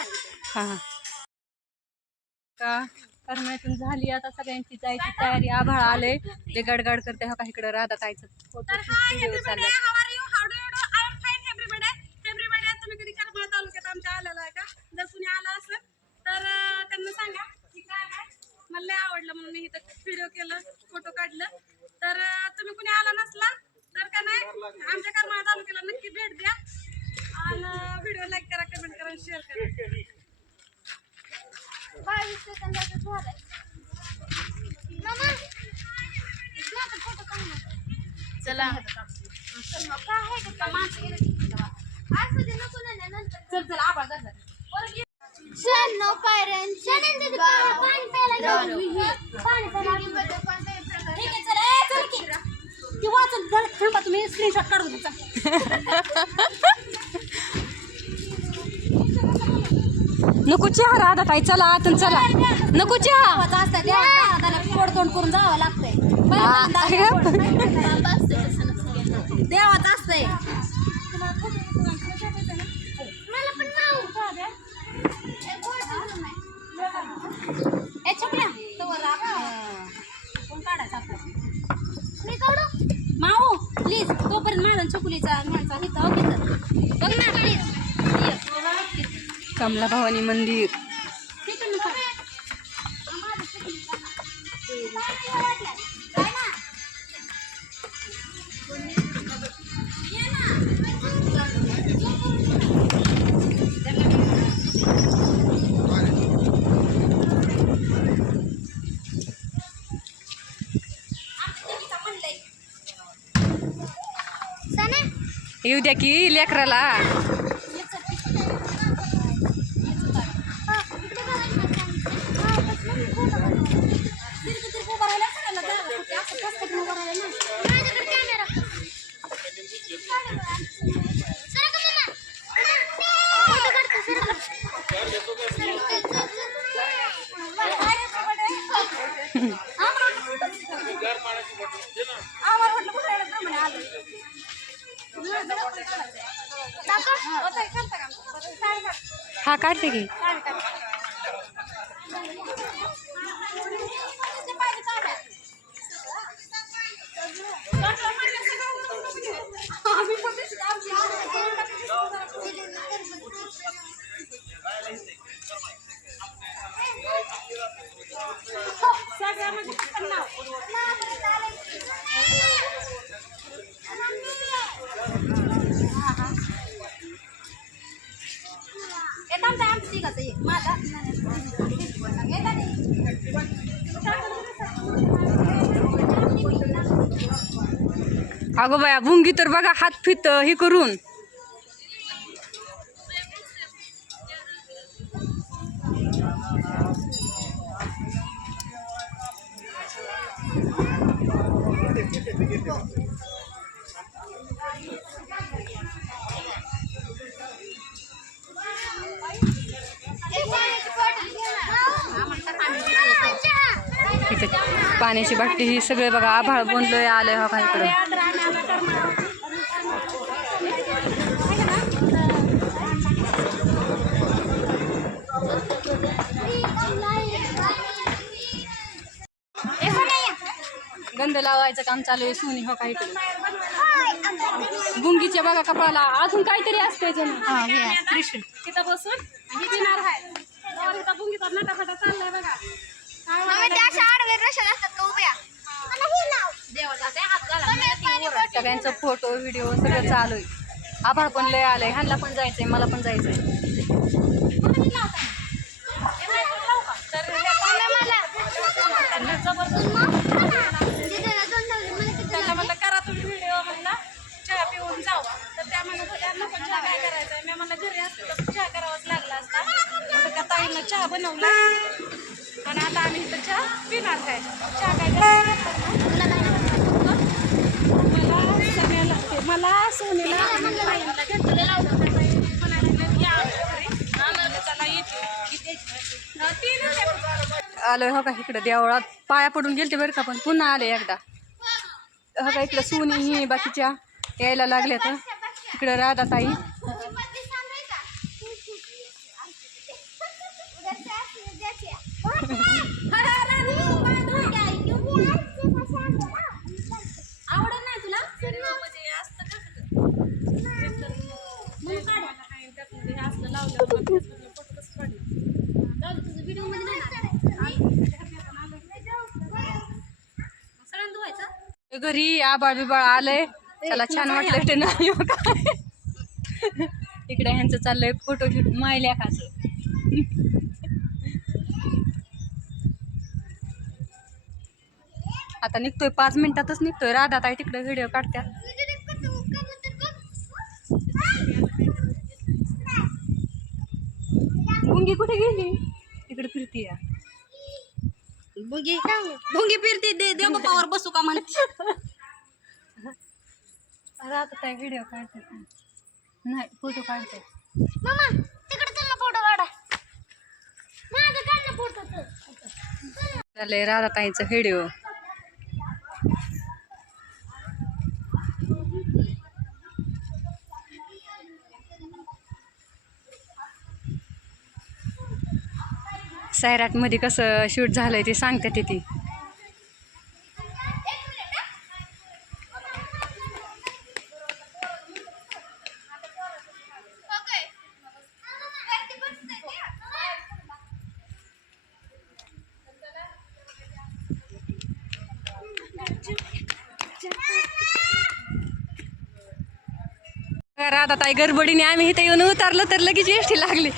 हा. हा. का करण्यातून झाली आता सगळ्यांची जायची तयारी. आभाळ आले ते गडगड करते. हो का इकडं राधा ताईचं फोटो व्हिडिओ चालला तुम्ही कधी करमाळा तालुक्यात आमच्या आलेला आहे का जर कुणी आला असेल तर अं, त्यांना सांगा की काय आहे मला लय आवडलं म्हणून मी इथं व्हिडिओ केलं फोटो काढलं तर अं, तुम्ही कुणी आला नसला तर का नाही आमच्या करमाळा तालुक्याला नक्की भेट द्या आणि व्हिडिओ लाईक करा कमेंट करा शेअर करा बावीस सेकंदाचं झालंय. चला चल चल चल धर शहाण्णव पायऱ्यांची पाणी प्यायला. पाणी प्यायला चल चल ती वाचून तुम्ही स्क्रीनशॉट काढून नको चहा राधा ताई चला आतून चला. नको चहा. पोडतोंड करून जावं लागतंय. देवाचं असतंय. माऊ प्लीज तोपर्यंत माझा चकुलीचा न्यायचा इथं हो तिथं बघ ना प्लीज कमला भवानी मंदिर. येऊ द्या की लेकराला. हा काढते की. अगो बाया भुंगी तर बघा हात फित हे करून. इथे पाण्याची बाटली ही सगळे बघा आभाळ बनलोय आलंय हो का इकडं गंध लावायचं काम चालू आहे सोनी हो का इकडे गुंगीच्या बघा कपाळाला अजून काहीतरी असतंय हा हे तिथं बसून ही आहे बुंगीचा नटाफटा चाललाय बघा हे सगळ्यांचं फोटो व्हिडिओ सगळं चालू आहे. आभाळ पण लय आलंय. ह्यांना पण जायचंय मला पण जायचंय. म्हणलं करा तुम्ही व्हिडिओ म्हणला चहा पिऊन जाऊ तर त्या म्हणत होत्या चहा काय मी म्हणलं घरी असतं तर चहा करावाच लागला असता. का ताई बनवला. आणि आता आम्ही इथं चहा पिणार काय चहा काय करणार? मला सगळ्याला मला सोनीला आणि आलोय हो का इकडं देवळात. पाया पडून गेलते बरं का पण पुन्हा आले एकदा. हो का इकडं सोनी ही बाकीच्या यायला लागल्या तर इकडं राधाताई आवडत नाही तुला म्हणजे असतं का तिथं? मग काढ. काय त्यातमध्ये हे असलं लावलं होतं, त्यातमध्ये फोटो कसं काढलं? तुझं व्हिडिओमध्ये नाही ना सगळ्यांना धुवायचं घरी आबाळ बिबाळ आलंय. त्याला छान वाटलं ते नाही इकडे ह्यांचं चाललंय फोटोशूट मायल्या खाचं आता निघतोय पाच मिनिटातच निघतोय. राधा ताई तिकडे व्हिडिओ काढत्या. मुंगी कुठे गेली? तिकडे फिरती भुंगी भुंगी फिरते दे देव बापावर बसू का म्हणते राधा ताई व्हिडिओ काढते. नाही फोटो काढते. मामा तिकडे चल ना फोटो काढा. माझं काढ ना फोटो चाललंय राधा ताईंचं व्हिडिओ सैराटमध्ये कसं शूट झालं आहे ते सांगते ती ती राधा ताई गडबडीने आम्ही इथे येऊन उतरलो तर लगेच एसटी लागली.